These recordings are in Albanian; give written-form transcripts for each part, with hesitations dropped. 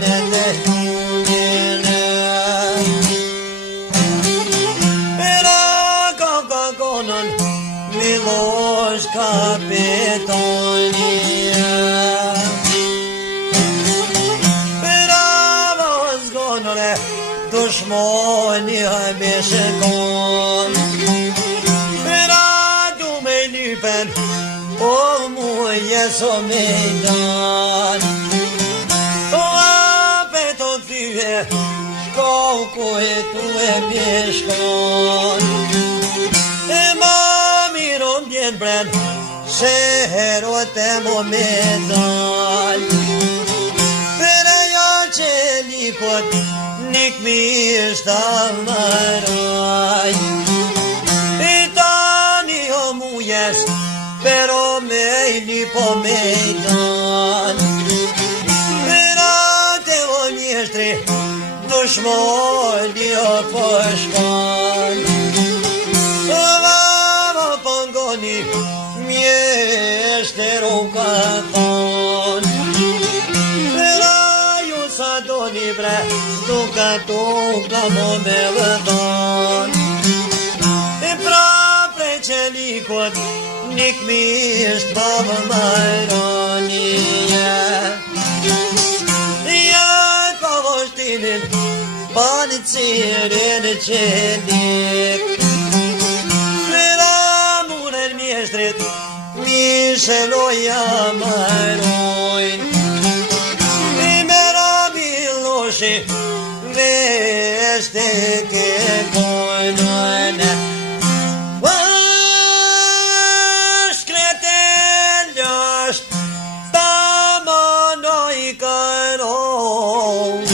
në të lumine. Era Coca-Cola Miloš Kapitonija. Bravo zgonore dushmoni habeshekon. Brado me lypen o muje som mejdan. O apeton thyhe shkoku e tu e pjeshkon. E mamiron bjen bren se herot e mo me dal. Pere ja që likot nik mi ishta maraj. I tani o mujes pero me lipo me dal. Pera te o mjeshtri dushmoni o pëshkan. Vamo pangoni mjeshtero ka thon. Pera ju sa doni bre tuka mo me vëdon. E pra pre që likot nik misht babë maroni. Ja ka vështinin pani cirin qelik. Prera munen mjeshtrit misheloja marojn. I mera miloshi veshte ke kojnojn. Shkreten ljasht ta manoj kërojn.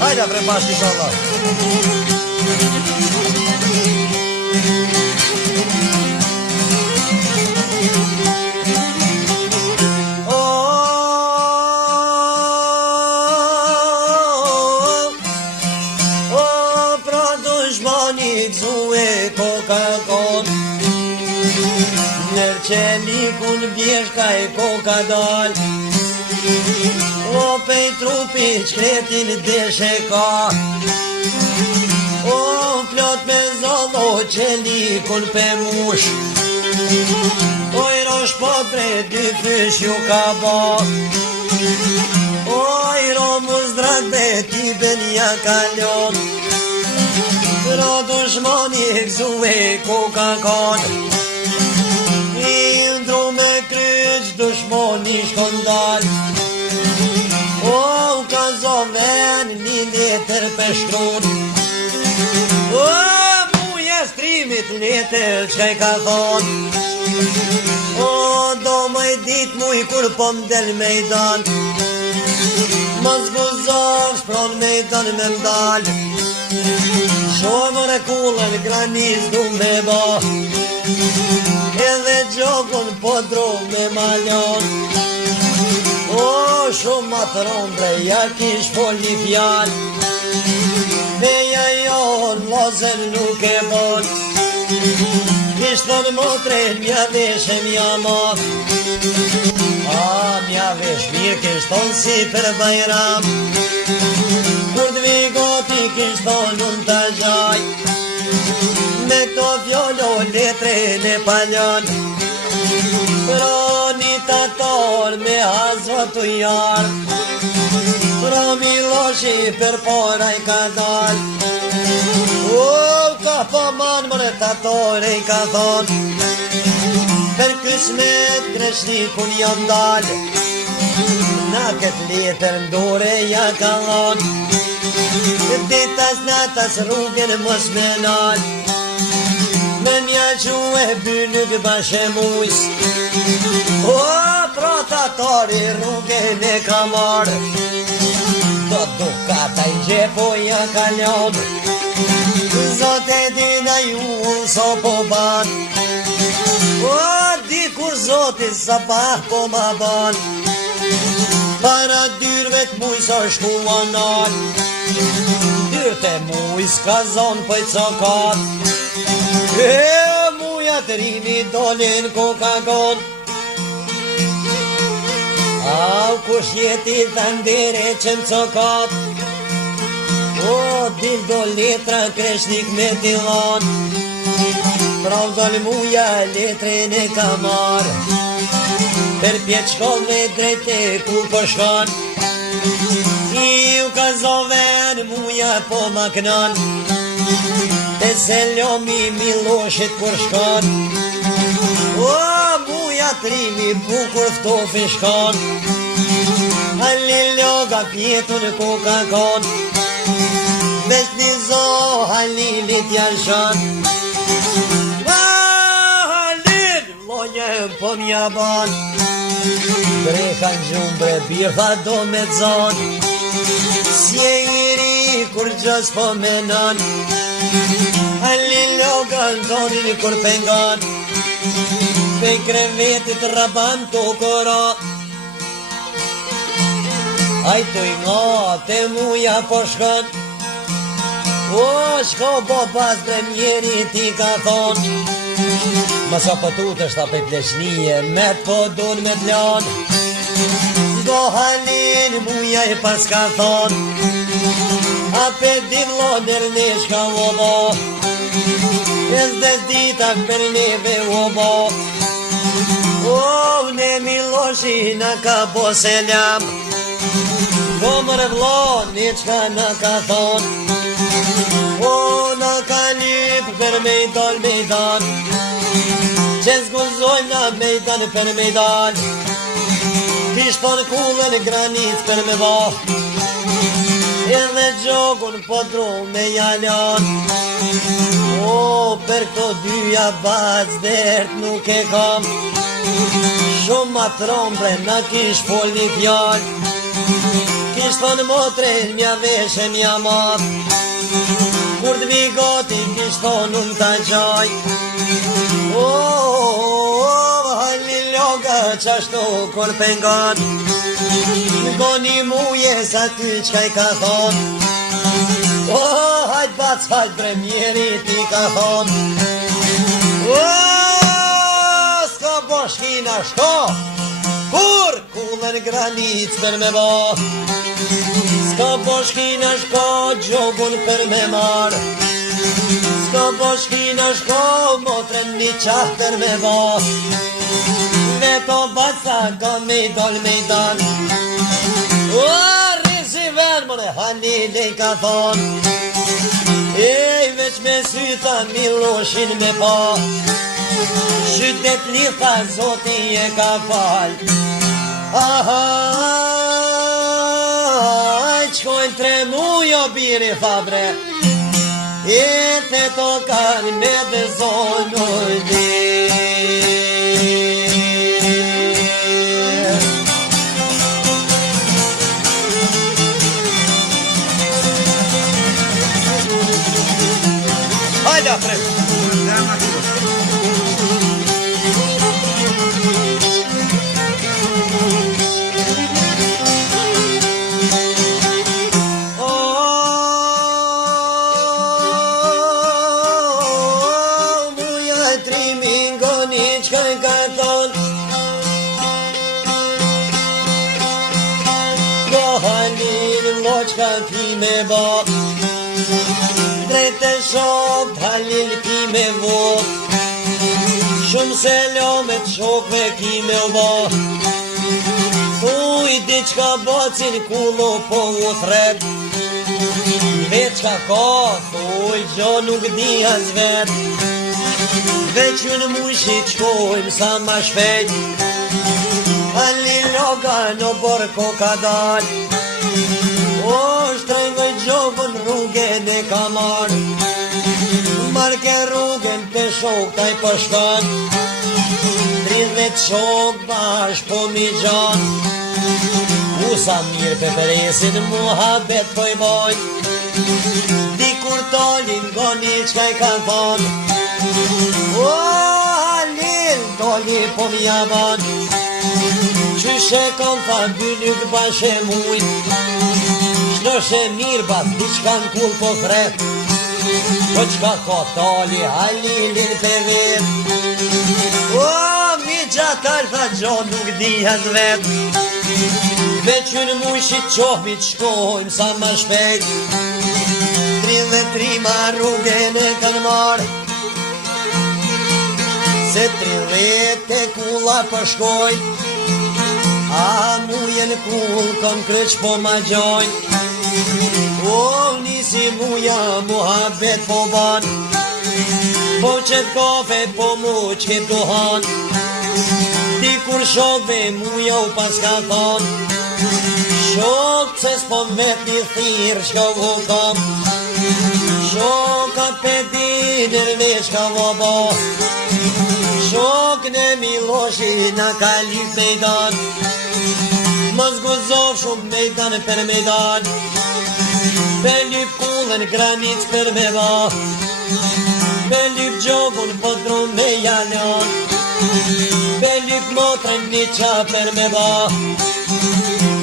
Hajde, prepash inshallah. Pra dushmani gzue Coca-Cola. Nër që likun bjeshka e koka dal. O pej trupi qkretin deshe ka. O plot me zollo që likun pe mush. Oj rosh po bre dy fysh ju ka ba. Oj ro muzdrak be ti ben ja kalon. Ro dushmoni gzue Coca-Cola. I ndru me kryq dushmoni shkon dal. O ka zoven një letër për shkrun. O muje strimit letër qka I ka thon. O do mëj dit muj kur po mdel mejdan. Mos guzov shpron mejdan me mdal. Shomër e kullën graniz du me ba. Edhe gjokun po dru me malon. O shumë matron bre ja kish foli fjall. Veja jon lozen nuk e bon. Kishton motre mja veshe mja mak. A mja vesh mirë kishton si për bajram. Kur t'vi goti kishton unë të gjaj. Me to fjollo letre në paljan. Pro një tator me hazvatu jar. Pro miloshi për pora I ka dal. O ka po man mëre tatore I ka thon. Per kysmet kreshnikun jam dal. Na këtë letër ndore ja ka lon. Ditas natas rrugën mos me nal. Me mja që e bynëg bashe mujs. O protatori rrugën e ka marë. Do dukata I gjepo ja ka ljon. Zote dina ju so po ban. O dikur zotin sa bah po ma ban. Para dyrve tret muj sa shkuan nal, dyrte muj s'ka zon pëj cokat, muja të rini dolin kokakon. Au kush jeti të ndere që në cokat, o dil do letra kreshnik me tilon, prav dol muja letrin e kamar, per pjet shkon me drejte ku përshkon, iu ka zoven muja po maknon, te selomi miloshit kur shkon, o muja trimi bukur ftofi shkon, halil loga pjetun ku ka kon, vesh një zo halilit janë shon, halil vlonjën po mja ban, brekan gjumbre birtha do me zon, sje i ri kur gjës po menon, halil logan zonin kur pengon, pe krevetit raban të kora, ajtu i nga te muja po shkon, o shko bo pas dremjeri ti ka thon, masa pëtut është apet leshnije, me po dun me t'lon, go halin muja i pas ka thon, apet divlon ernesh ka vobo, es des dita për neve vobo, o ne miloshi na ka po selam, go mërë vlon një qka na ka thon, o na ka lip për mejdan mejdan, që zguzojmë na mejdan për mejdan, kishton kullën granit për me ba, edhe gjogun po dru me jalon, o për këto dyja baz dert nuk e kam, shumë ma trombre na kish fol një fjall, kishton motre mja veshe mja mat, kur t'vi gati kishton unë ta qaj, o halli loga qashtu kur pengon, goni muje sa ty qka i ka thon, o hajt bac hajt bremjeri ti ka thon, o s'ka boshkina shko, kur kullën granit për me ba, s'ka boshkina shko gjogun për me mar, s'ka boshkina shko motren një qah për me ba, veto baca ka me dol mejdan, o rizi ven mëne halile i ka thon, ej veç me syta miloshin me pa, qytet litha zoti e ka fal, aha, qkojnë 3 mujo biri fabre, e te tokan me dhe zonë ujdi. Hajde, Afrem! Me ba drejte shok t'halil ki me vot, shumë selomet shokve ki me ba, thuj diqka bacin kullo po u thret, veç ka ka thuj gjo nuk di as vet, veç ju në mushit shkojmë sa ma shpejt, halil loga në borko ka dal, o shtrengë gjogun rrugën e ka marë, marke rrugën për shok taj përshkan, 30 shok bash po mi gjan, u sa mirë për përesin muhabet po i boj, dikur tolin goni qka i kanë thon, o halil toli po mi jaban, Qyshe kam tha dy nuk bashe mujt, shnëshe mirë bat, diçka n'kull po thret, po qka ka tali Halilin për vet. O, mi gjatar tha gjo nuk dihet vet, veç në mujshit qohmi t'shkojmë sa ma shpejt, 33 ma rrugën e kanë marë, se 30 e kulla përshkojnë, a mujen kull kom kryq po ma gjojnë. O, nisi muja muhabet po ban, po qet kafe po mu qket duhan, ti kur shokve muja u pas ka thon, shok se s'po vet një thirë shka vo kam, shoka pedin e rvesh ka vo bo, shok në Miloshi na ka lyp mejdan, mos guzov shumë mejdan për mejdan, për lyp kullën granic për me ba, për lyp gjogun podrum me jalon, për lyp motrën një qa për me ba,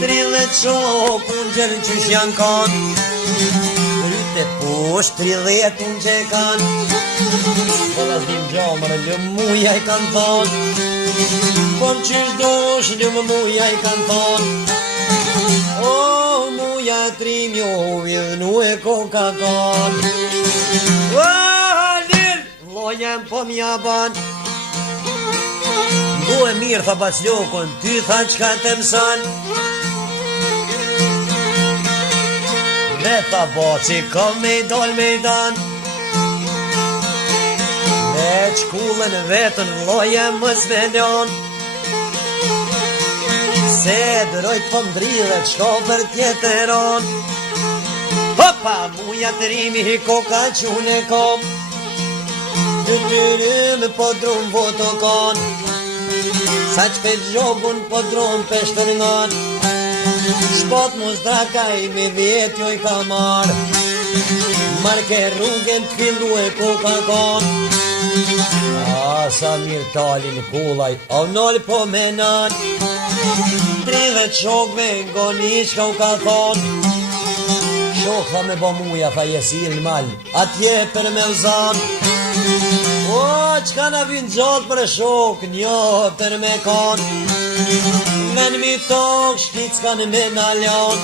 30 shok unë gjërën qysh janë kan, Kryte push 30 unë që kan, po da s'dim gjomër lëmë muja i kanë thon, po në qysh dosh lëmë muja i kanë thon. O, muja trim jo vjedhnu e koka kan, o, Halil, vlojem po mja ban, du e mirë tha Baclokon, ty tha qka të mësan, Veta boci kom me i dol me i dan, veç kullën vetën vloje më s'veljon, se dërojt po mdrive qko për tjetëron. Hopa, muja të rimi koka qune kom, të tyrym po drum voto kon, sa qpe gjogun po drum peshtër ngon, shpot mos drakaj me vjet jo i ka marë, marke rrugën t'fillu e koka kon. Sa mirë talin kullaj, o nol po menan, 30 shokve ngoni shka u ka thon, shok tha me bo muja tha jesil n'mal, atje për me uzan. O, qka na vin gjallë për shok, njo për me kon, men mi tok shtic kanë me naljon,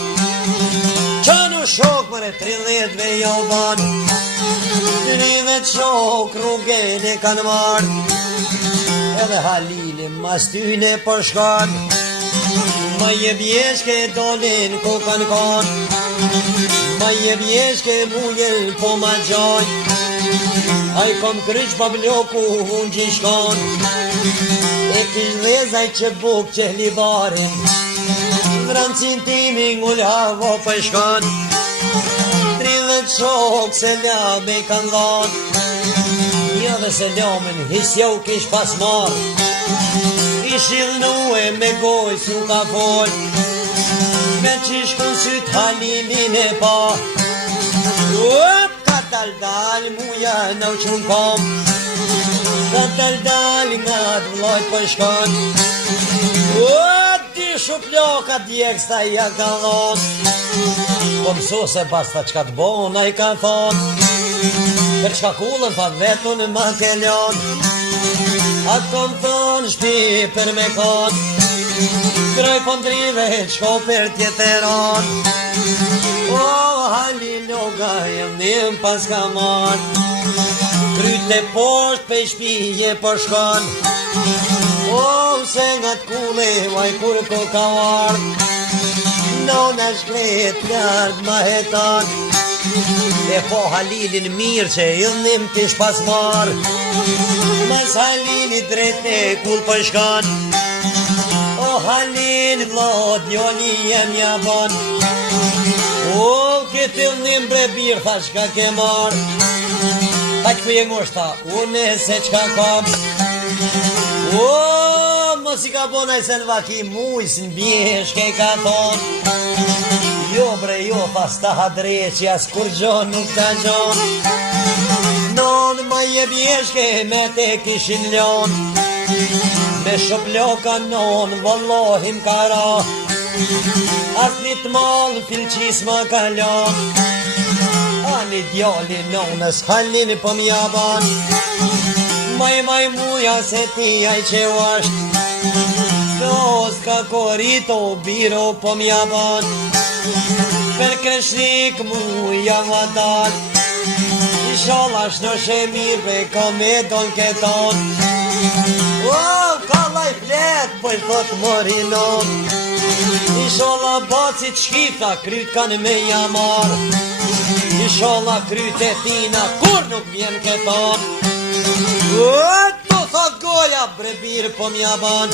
qa në shok mëre 30 ve jo ban, 30 shok rrugën e kanë marë, edhe Halili mas tyne përshkan, ma je bjeshke dolin ko kanë kon, ma je bjeshke mujel po ma gjojnë, a i kom kryq pa bloku unë gjishkon, e kish dhezaj që buk që libarin, vrancin timi ngull havo përshkon, 30 shok se lame i kanë dhon, një dhe se lamen hisja u kish pas mar, i shilnue me goj si u ka fol, me qish kun syt Halilin e pa, dal muja në u qun kom, dal nga t'vlojt përshkon, o, ti shuploka djeksta i a ka dhon, po mëso se pas tha qka t'bona i ka thon, për qka kullën tha vetun ma ke ljon, atë kom thon shpi për me kon, kroj po ndrive qko për tjetëron. O, Halil loga jem njëm pas ka mar, kryte posht pe shpije përshkon, o, se nga t'kule vaj kur ko ka var, nona shkret lart ma hetan, e po Halilin mirë që ilnim kish pas mar, mas Halilit drejt e kull përshkon, o, Halil vlot njoni jem ja bon, o, këtë ilnim bre birë tha qka ke marë, haq ku je ngoshta, une se qka kam, o, mos i ka bonaj se në vaki mujës në bjeshke ka thon, jo bre jo pas ta hadreqi as kur gjon nuk ta gjon, non ma je bjeshke me te kishin ljon, Me shoploka non, vallohim kara As një të malë filqis ma kala Ani djali nonës halin për mjaban Maj muja se ti aj që washt Nos ka korito biro për mjaban Per kreshnik muja vadal Inshallah shno shemir pe komedon keton Kallaj flet për thot morinon Inshallah bacit shkita kryt kanë me jamar Inshallah kryt e tina kur nuk vjen keton Tu thot goja brebir po mjaban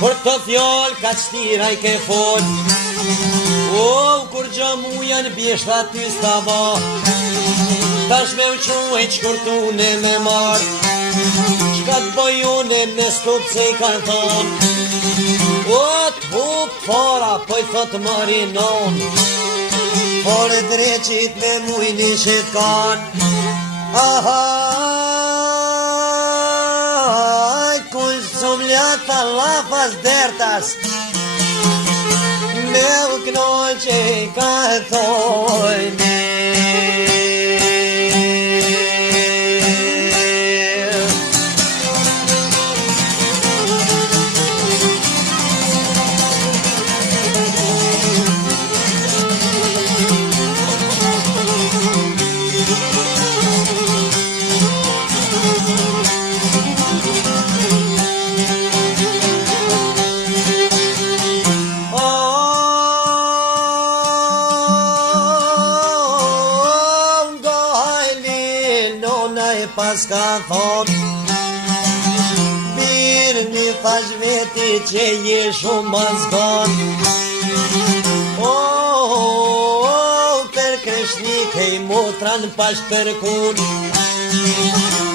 Për të fjall ka qtira i ke fol Kur gjamuja në bjeshta ty stava Tash me uquaj qkurtune me mar Qka të bëjune me stup se i kanë thon T'hup fara pëj thot marinon Fore dreqit me mujni shitkan Kuj sumljata lafas dertas Me u knoj që i ka thojni Pas ka thot Mirë një thash veti që je shumë bazgon Per kreshnik hej motran pash për kun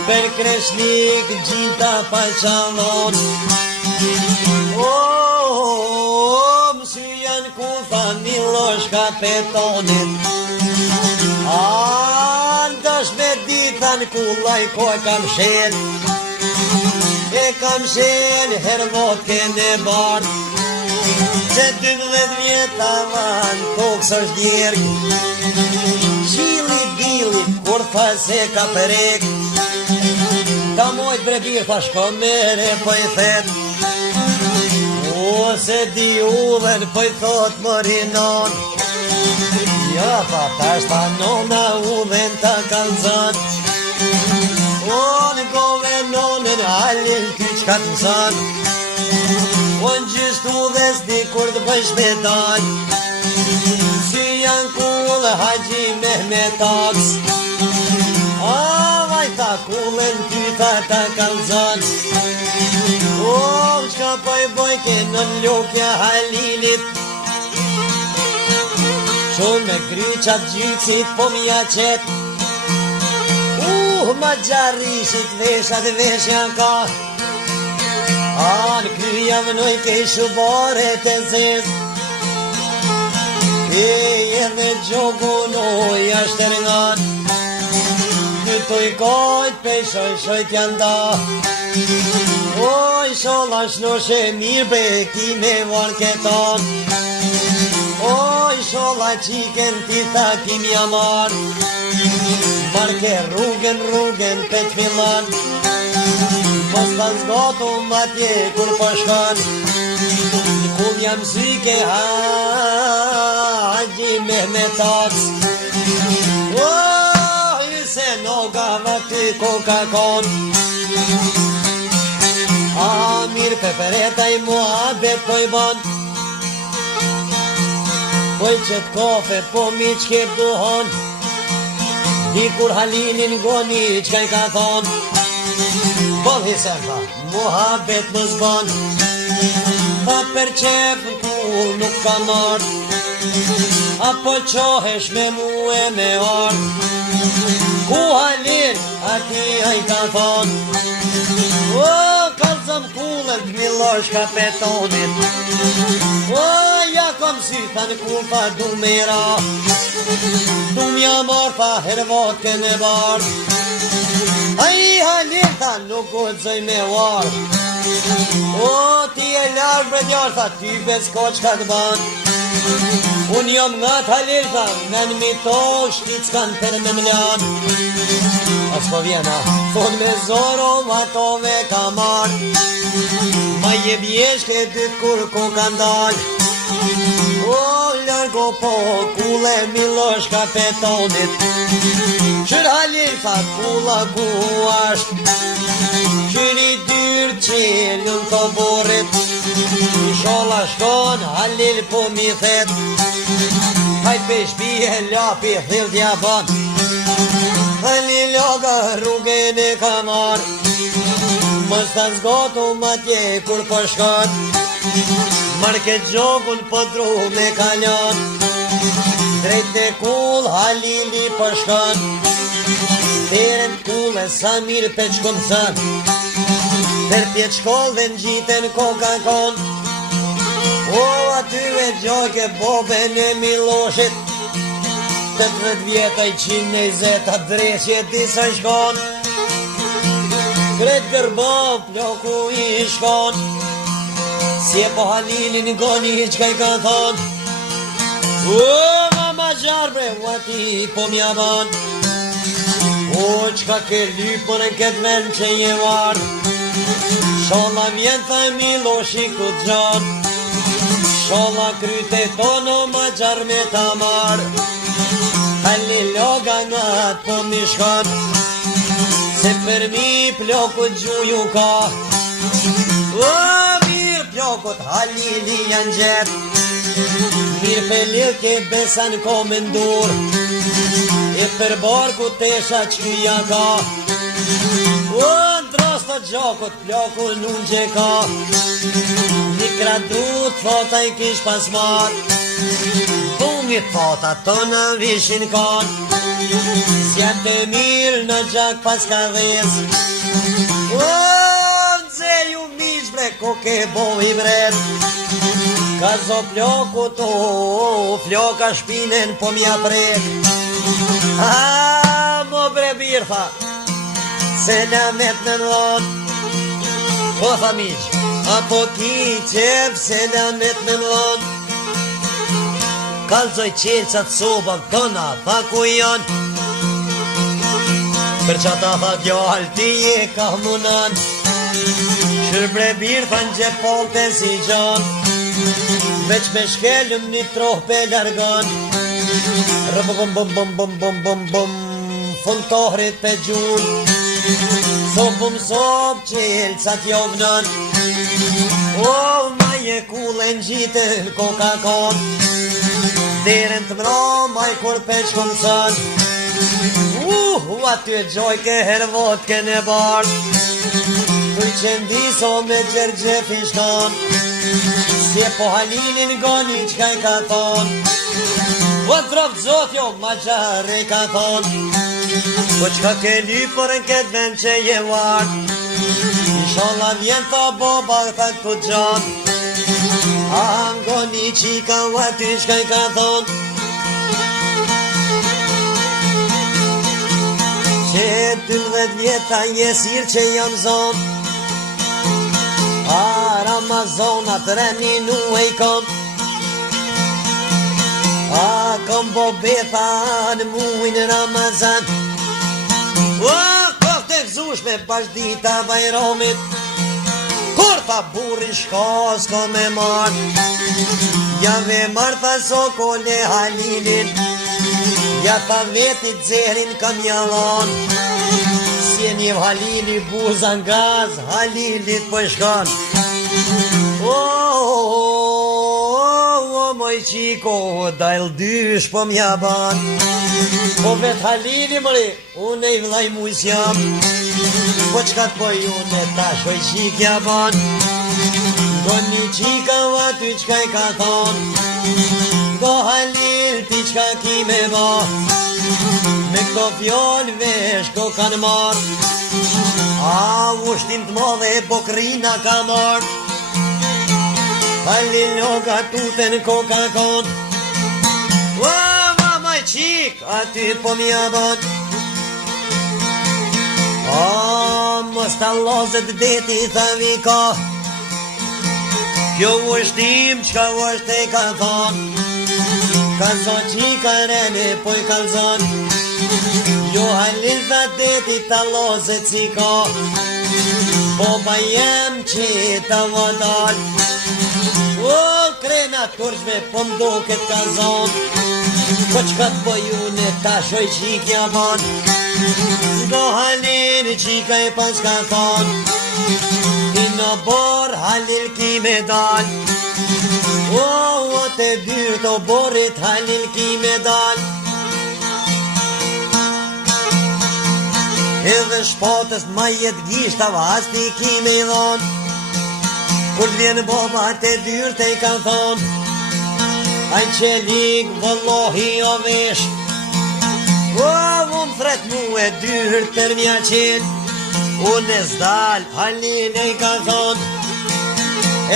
Per kreshnik gjita pa qalon Mësyan ku tha milosh ka petonit Andash me ditan kullaj ko e kam shen E kam shen hervot kene bart Që 12 vjeta van tokës është djerg Qili dili kur tha se ka perek Ka mojt brebir tha shko mere po i thet Se di uven po i thot mërinon Ja pa tash ta nona uven ta kalzan Në gove nonen halil ty qka të mësan Në gjysht uves di kur të bëjsh me dal Si janë kull haji Mehmet Aks Vaj ta kullen ty ta kalzan Qka pa i bojke në lukja halilit Shumë me kryqat gjyksit po mja qet Ma gjarrishit veshat veshja ka Në kryja vënoj ke shubare të zez Edhe gjogunoj ashtë rëngan Në toj kojt pe shoj t'janda Shola shnoshe mirë be ki me varë keton Shola qiken ti tha kim jamar Marke rrugën pet fillan Mos ta zgotu matje kur pashkan Kull jam syke haji Mehmet Aks Se nogava ty koka kon Mirë pepereta i muhabet po i ban Poj qët kofe po mi qkep duhon Dikur halinin goni qka i ka thon Bol hisen tha, muhabet më zban Tha për qep në kull nuk ka mart Apo qohesh me mu e me art Ku halin, ati a i ka thon Kalzëm kullën t'milosh ka petonit Ja kom sy tha në kull tha du mera Du mja mar tha hervot ke me bar A I Halil tha nuk guxoj me war. O ti e larg bre djarë tha ty besko qka të ban. Unë jom nga Halil tha men mi to shtit s'kan për me mlan. As po vjena thon me zoro vatove ka mar. Ma je bjeshke dyt kur ku kan dal. O largo po kule milosh ka petonit. Qyr Halil tha kula ku asht. Qyri dyrë qelën të borit. Shola shkon Halil po mi thet. Hajt pesh bje lapi thildja ban. Halil loga rrugën e kamar. Mës të zgotu ma tje kur po shkon. Marke gjokun po dru me kalon. Drejt e kull Halili po shkon. Deren kull e sa mirë pe qkom sën. Ter pjet shkoll dhe në gjitën Coca-Con. O aty e gjojke boben e Miloshit. 18 vjetaj 120 adresje disa shkon. Kret gërbo ploku I shkon. Si e po Halilin goni qka I ka thon. O mama gjarë bre u ati po mja ban. O qka ke lypër në këtë men që je varë. Shola vjen tha Miloshi ku gjan. Shola kryte tono ma gjarë me ta marë. Halil loga nga atë po mi shkan. Se për mi plokut gjuju ka. O mirë plokut Halili janë gjet. Mirë pelil ke besan ko me ndur. E për barku tesha qyja ka. O ndros të gjokut plokut nun që ka. Një kradu thota I kish pas mar. Pungi thota të në vishin kan. S'jat të mirë në gjak pas ka dhez. O nëze ju mish bre ko ke bo I bret. Ka zo plokut o floka shpinen po mja prek. A mo bre birë tha. Se na met në nëllon. Po tha miq, apo ki qep se na met në nëllon. Kalzoj qelësat soba tona, tha ku janë. Për qata tha djall ti je ka munan. Shërbre birë tha në gjepol të si gjan. Veç me shkelëm një troh pe largan. Rëbëm bëm bëm bëm bëm bëm bëm. Fun tohrit pe gjun. Sopëm sop qelësat jovnën. O ma je kulen gjitën Coca-Con. Deren të mro maj kur pe qkom sën. Aty e gjoj ke hervot ke ne bard. Tuj qendiso me gjergjefin shkan. Si e po Halilin goni qka I ka thon. O drop zot jo ma gjarë I ka thon. Po qka ke lypër në këtë vend që je vart. Inshallah vjen tha boba tha këtu gjan. A ngoni qika u aty qka I ka thon. Që 12 vjeta jesir që jam zon. A Ramazonat reminu e I kom. A kom bobetha në muin Ramazan. O kohë të gzushme bash dita bajromit. Kur tha burin shko s'ko me marr. Ja ve marr tha sokole Halilin. Ja tha vetit zerin kam jalan. Si e një Halili buzan gaz Halilit për shkan. O moj qiko dajl dysh po mja ban. Po vet Halili mëri unë I vlaj mujs jam. Po qka t'poj unë tash oj qikja ban. Do një qika u aty qka I ka thon. Do Halil ti qka ki me ba. Me këto fjall vesh ko kanë mar. A ushtin t'modhe bokrina ka mar. Halil loga tuten Coca-Con. O mama qik aty po mja ban. Mos ta lozet deti tha vika, kjo është im qka është e ka thon, ka zon që i ka rene po i kalzon, jo halil tha deti ta lozet si ka, po pa jem që ta vëdal. O krena turshve po mdoket ka zon, po qka të bojune ta shoj që i kja ban, do halil që i ka e pas ka thon, i në bor halil ki me dal. O të dyrt o borit halil ki me dal. Edhe shpatës ma jet gisht av hasti ki me i dhon, kur vjen boba të dyrt e i ka thon, aj që lig vëllohi o vesh. O vëm thret mu e dyrt për mja qen, unë e zdal halin e i ka thon,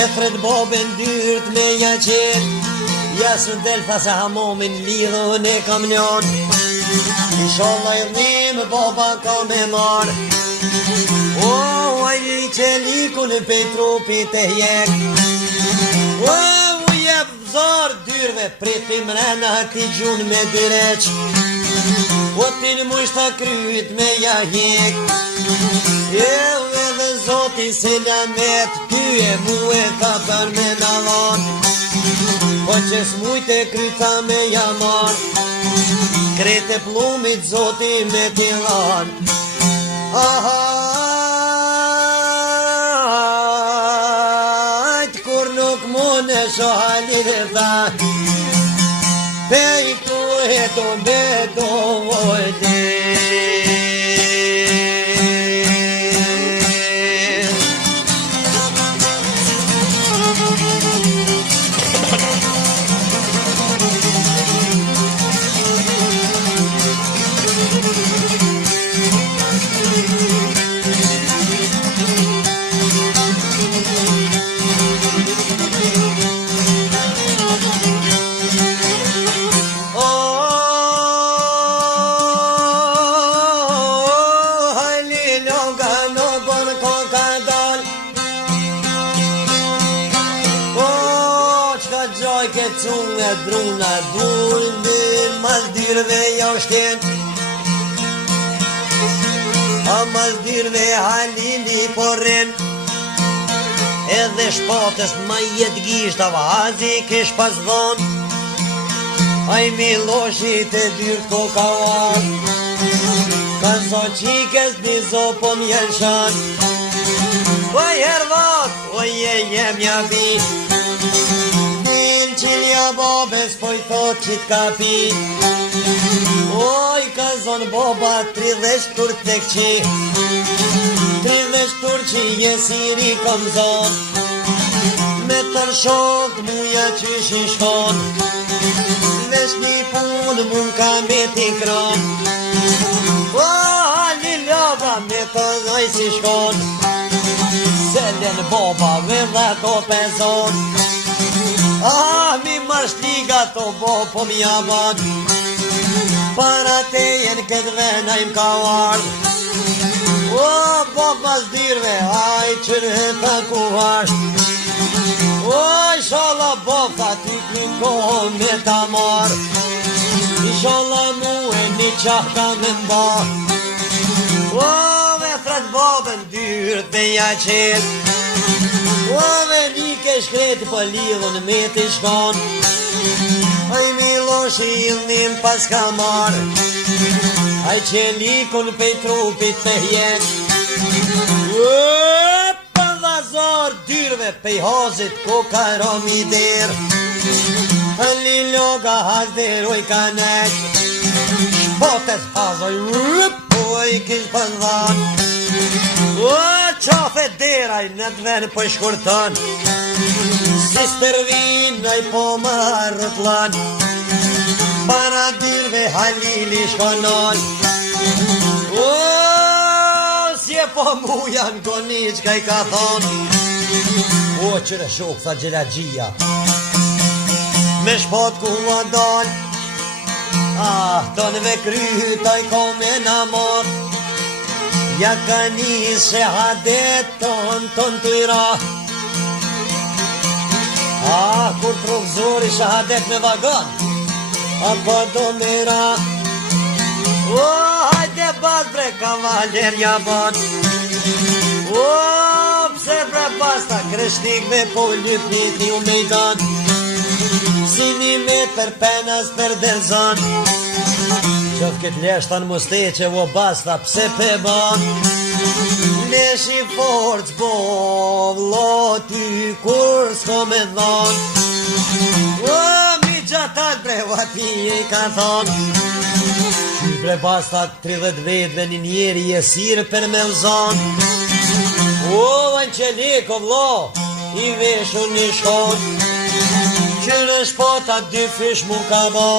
e thret boben dyrt me ja qen, jasë del tha se hamomin lidhën e kam njon, inshallah i rrim boba ka me mar. O aj që likun pe trupit e jek, o u jep zar dyrve pripi mrena ti gjun me direq, o tin mush ta kryt me ja hek, edhe zoti se lamet ty e mu e ka për me nalon, po që s'mujt e kryta me jamar, krete plumit zoti me tilan. Ahajt kur nuk mune sho halin e tha, pe i tu e to me do vojte. Cunga druna dulbin mas dyrve ja shken, a mas dyrve halili porren, edhe shpatës ma jet gisht av hazi kish pas dhon, aj miloshit e dyrt ko ka war, ka so qikes nizo po mjen shan, o hervat o jem ja bi, qilja babes po i thot që t'ka pi, oj ka zon boba 30 tur të këqi, 30 tur që jesiri kom zon, me tër shok muja që shishkon, vesh një pun mun ka me t'i kron, o halli ljoba me të dhoj si shkon, selen boba me dhe to pezon, mi marsh liga to bo po m'jaban, para te jen këtë vena im ka ard, o bo mas dirve aj qërë ta ku asht, o inshallah bo tha ty klin kohë me ta mar, inshallah mu e një qah ka me mba, o me thret boben dyrt me ja qet, o me nike shkreti po lidhën me t'i shkon, aj milosh i ilnim pas ka mar, aj që likun pe trupit të jen, pa vazar dyrve pe hazit ko ka romi der, li loga hazderoj ka nek, shpotes hazoj, po i kish pëndhan, o qafe deraj në të ven për shkurton, si stërvin aj po marrët lan, para dyrve halili shkonon, o si e po mujan koni qka i ka thon, o qëre shok tha gjelagjia, me shpot ku a dal, tonëve krytaj ko me namor, Ja ka një shahadet ton të ira. Kur trukzori shahadet me vagon, apo do mira. Hajde pas bre kavaler ja bon. Pse bre pasta kreshtikve po lypnit një mejdan. Si një met për penas për delzon. Qëf këtë leshtan musteqe vo basta pse pe bon. Leshi forc bo vlo ty kur s'ko me dhon. Mi gjatat bre vati e ka thon. Bre basta 30 vetve një njeri e sirë për me uzon. Anqeliko vlo i veshu një shkon. Qërë shpota 2 fish mu ka bo.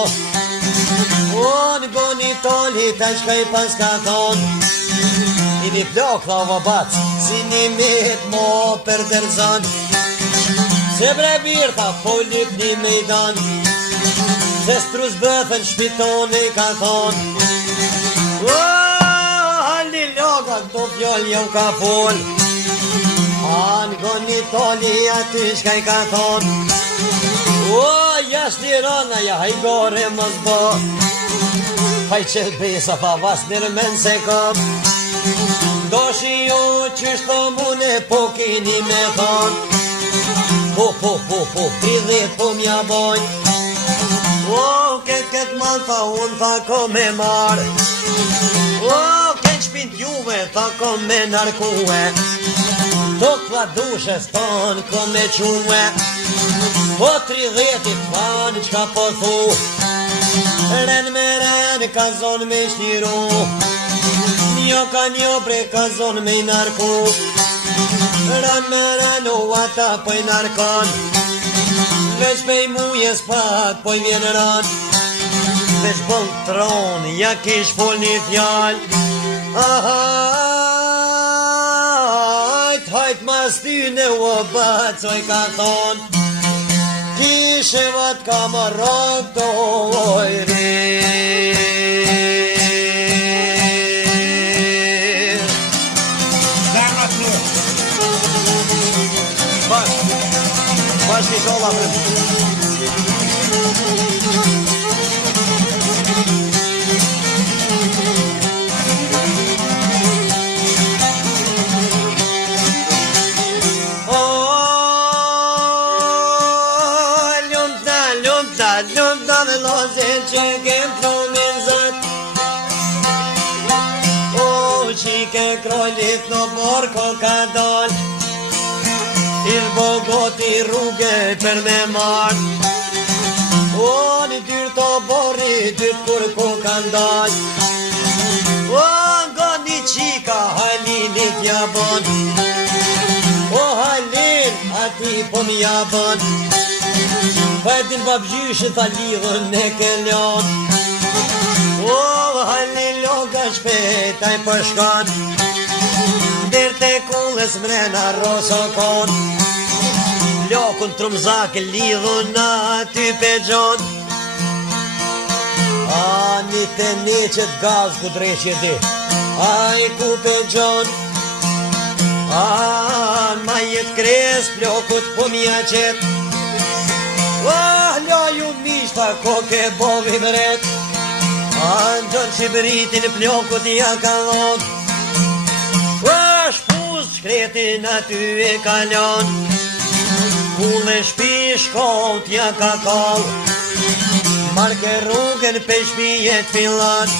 Në goni toli ta qka i pas ka thon. I një flok tha o bac, si një met mo për dërzon. Se bre birta po lyp një mejdan. Se strus bëthën shpiton e ka thon. Halli loga do fjoll jau ka fol. Në goni toli aty shka i ka thon. Jash një rana ja hajgore mos bo. Haj qëll besa fa vas nërë men se kom. Do shi jo qështë mune po kini me thon. Po, 30 po mja boj. Këtë mal tha unë tha ko me marë. Këtë shpint juve tha ko me narkue. Do t'la dushes ton ko me qume. Po 30 fan qka po thu. Ren me ren ka zon me shtiru. Njo ka njo bre ka zon me i narku. Ren me ren u ata po i narkon. Veç pe i mujes pak po i vjen ran. Veç bol tron ja kish fol një fjall. Hajt mas ty në u bat co i ka thon. Kishe vat ka më rog të ojri. Bash një sholla për Lumta me lozen që kem plumin zët. Që ke krojlit në borko ka dal. Il bogoti rrugë për me marr. Në dyrë të borri dyrt kur ku ka ndal. Nga një qika halinit ja bon. Halin ati po m'ja bon. Fajtin babgjyshe ta lidhën e këllon. Halli loga shpetaj përshkon. Der te kulles mrena rosokon. Lokun trumzake lidhën aty pe gjon. Një të neqet gaz ku dreshje di. I ku pe gjon. Ma jet kres plokut po mja qet. Loju mishta koke bovi vret. Ndër që britin plokut ja ka dhon. Shpuz shkretin aty e kalon. Kulle shpi shkot ja ka kall. Marke rrugën pe shpijet filan.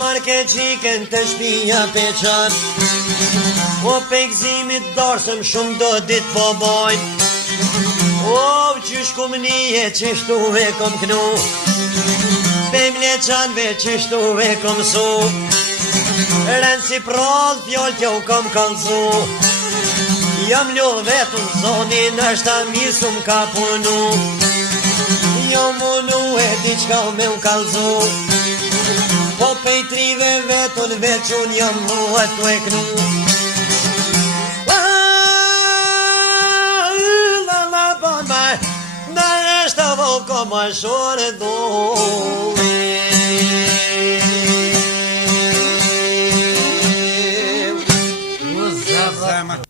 Marke qiken të shpija pe qan. Pe gzimit darsëm shumë do dit po bojnë. Qysh kum nije qishtu e kom knu. Pe mleqanve qishtu e kom su. Ren si prodh fjoll që u kom kalzu. Jam lodh vetën zonin është ta mirë ka punu. Jo munu e diqka me u kalzu. Po pej trive vetën vequn jam muat tu e knu. Në është të voko më shore dole. Zemër.